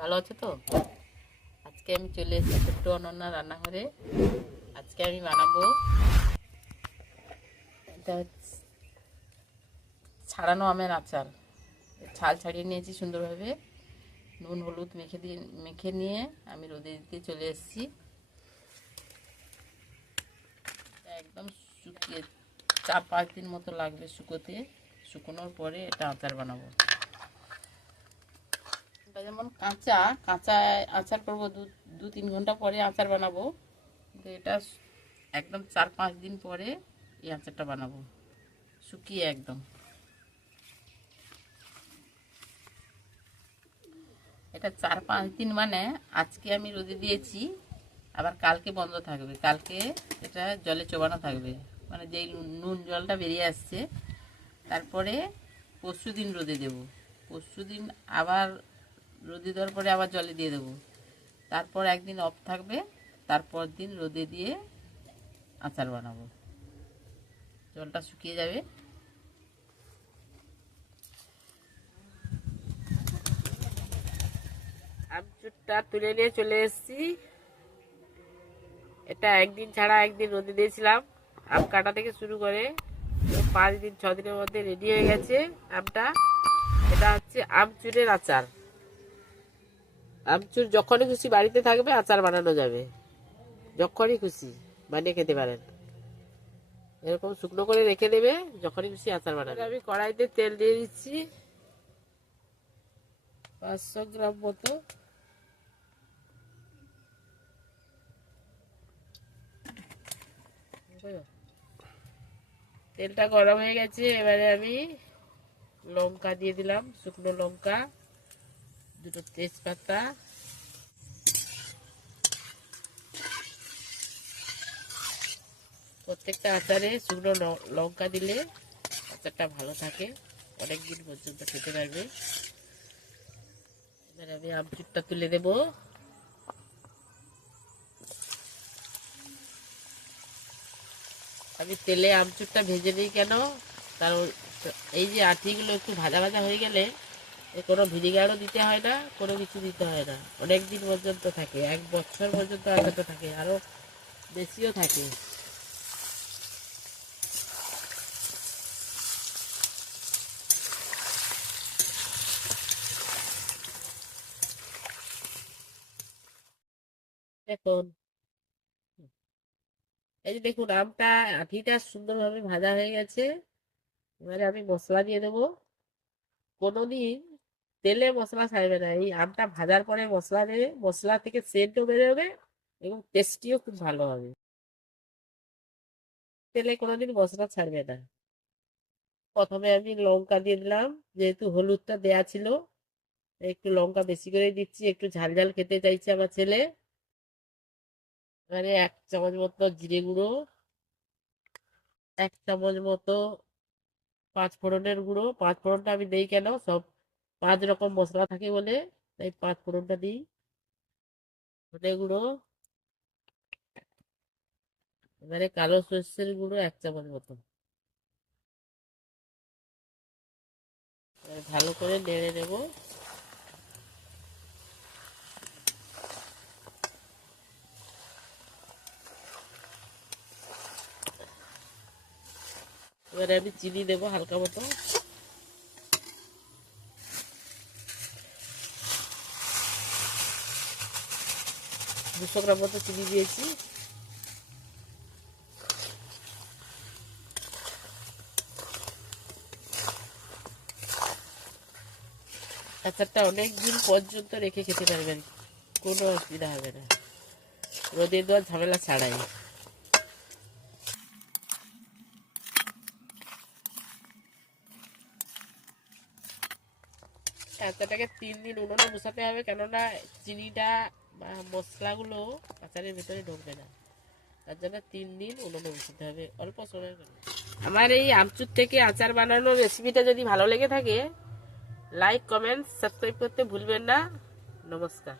ভালো আছো তো? আজকে আমি চলে এসেছি ছোট্ট অনন্যা রান্নাঘরে। আজকে আমি বানাবো এটা ছাড়ানো আমের আচার। ছাল ছাড়িয়ে নিয়েছি সুন্দরভাবে। নুন, হলুদ মেখে দিয়ে, মেখে নিয়ে আমি রোদে দিতে চলে এসেছি। একদম শুকিয়ে চার পাঁচ দিন মতো লাগবে শুকোতে। শুকোনোর পরে এটা আচার বানাবো। এটা যেমন কাঁচা কাঁচা আচার করব দু দু তিন ঘণ্টা পরে আচার বানাবো। কিন্তু এটা একদম চার পাঁচ দিন পরে এই আচারটা বানাবো। শুকিয়ে একদম। এটা চার পাঁচ দিন মানে আজকে আমি রোদে দিয়েছি, আবার কালকে বন্ধ থাকবে। কালকে এটা জলে চোবানো থাকবে। মানে যেই নুন জলটা বেরিয়ে আসছে, তারপরে পরশু দিন রোদে দেব। পরশু দিন আবার রোদে দেওয়ার পরে আবার জলে দিয়ে দেবো। তারপর একদিন অফ থাকবে, তারপর দিন রোদে দিয়ে আচার বানাবো। জলটা শুকিয়ে যাবে। আমচুরটা তুলে নিয়ে চলে এসেছি। এটা একদিন ছাড়া একদিন রোদে দিয়েছিলাম। আম কাটা থেকে শুরু করে পাঁচ দিন, ছ দিনের মধ্যে রেডি হয়ে গেছে আমটা। এটা হচ্ছে আমচুরের আচার। আমচুর যখনই খুশি বাড়িতে থাকবে, আচার বানানো যাবে। যখনই খুশি, বানিয়ে খেতে পারেন। এরকম শুকনো করে রেখে দেবে, যখনই খুশি আচার বানাবে। আমি কড়াইতে তেল দিয়ে দিচ্ছি। পাঁচশো গ্রাম মতো। তেলটা গরম হয়ে গেছে, এবারে আমি লঙ্কা দিয়ে দিলাম, শুকনো লঙ্কা। দুটো তেজপাতা। প্রত্যেকটা আচারে শুকনো লঙ্কা দিলে আচারটা ভালো থাকে। অনেক দিন পর্যন্ত খেতে পারবে। এবার আমি আমচুরটা তুলে দেব। আমি তেলে আমচুরটা ভেজে নিই কেন? কারণ এই যে আঠিগুলো একটু ভাজা ভাজা হয়ে গেলে কোনো ভিনিগারও দিতে হয় না, কোনো কিছু দিতে হয় না। অনেক দিন পর্যন্ত থাকে, এক বছর পর্যন্ত আচারটা থাকে আরও বেশিও থাকে। এই যে দেখুন, আমটা আঠিটা সুন্দরভাবে ভাজা হয়ে গেছে। এবারে আমি মশলা দিয়ে দেবো। কোনোদিন তেলে মশলা ছাড়বে না। এই আমটা ভাজার পরে মশলা দেবে, মশলা থেকে সেন্টও বেরোবে এবং টেস্টিও খুব ভালো হবে। তেলে কোনোদিন মশলা ছাড়বে না। প্রথমে আমি লঙ্কা দিয়ে দিলাম, যেহেতু হলুদটা দেয়া ছিল, একটু লঙ্কা বেশি করে দিচ্ছি, একটু ঝাল ঝাল খেতে চাইছে আমার ছেলে। এবারে এক চামচ মতো জিরে গুঁড়ো, এক চামচ মতো পাঁচ ফোড়নের গুঁড়ো। পাঁচ ফোড়নটা আমি দেই কেন? সব পাঁচ রকম মশলা থাকে বলে, তাই পাঁচ ফোড়নটা দিই। ধনে গুঁড়ো, এবারে কালো সর্ষের গুঁড়ো এক চামচ মতো। ভালো করে নেড়ে নেব। এবারে আমি চিনি দেবো হালকা মতো। দুশো গ্রাম মতো চিনি দিয়েছি। আচারটা অনেক দিন পর্যন্ত রেখে খেতে পারবেন, কোনো অসুবিধা হবে না। রোদে দেওয়ার ঝামেলা ছাড়াই। আচারটাকে তিন দিন উনুনে বসাতে হবে কেননা চিনিটা বা মশলাগুলো আচারের ভিতরে ঢুকবে না। তার জন্য তিন দিন উনুনে বসাতে হবে অল্প সময় করে আমার এই আমচুর থেকে আচার বানানোর রেসিপিটা যদি ভালো লেগে থাকে লাইক কমেন্ট সাবস্ক্রাইব করতে ভুলবেন না। নমস্কার।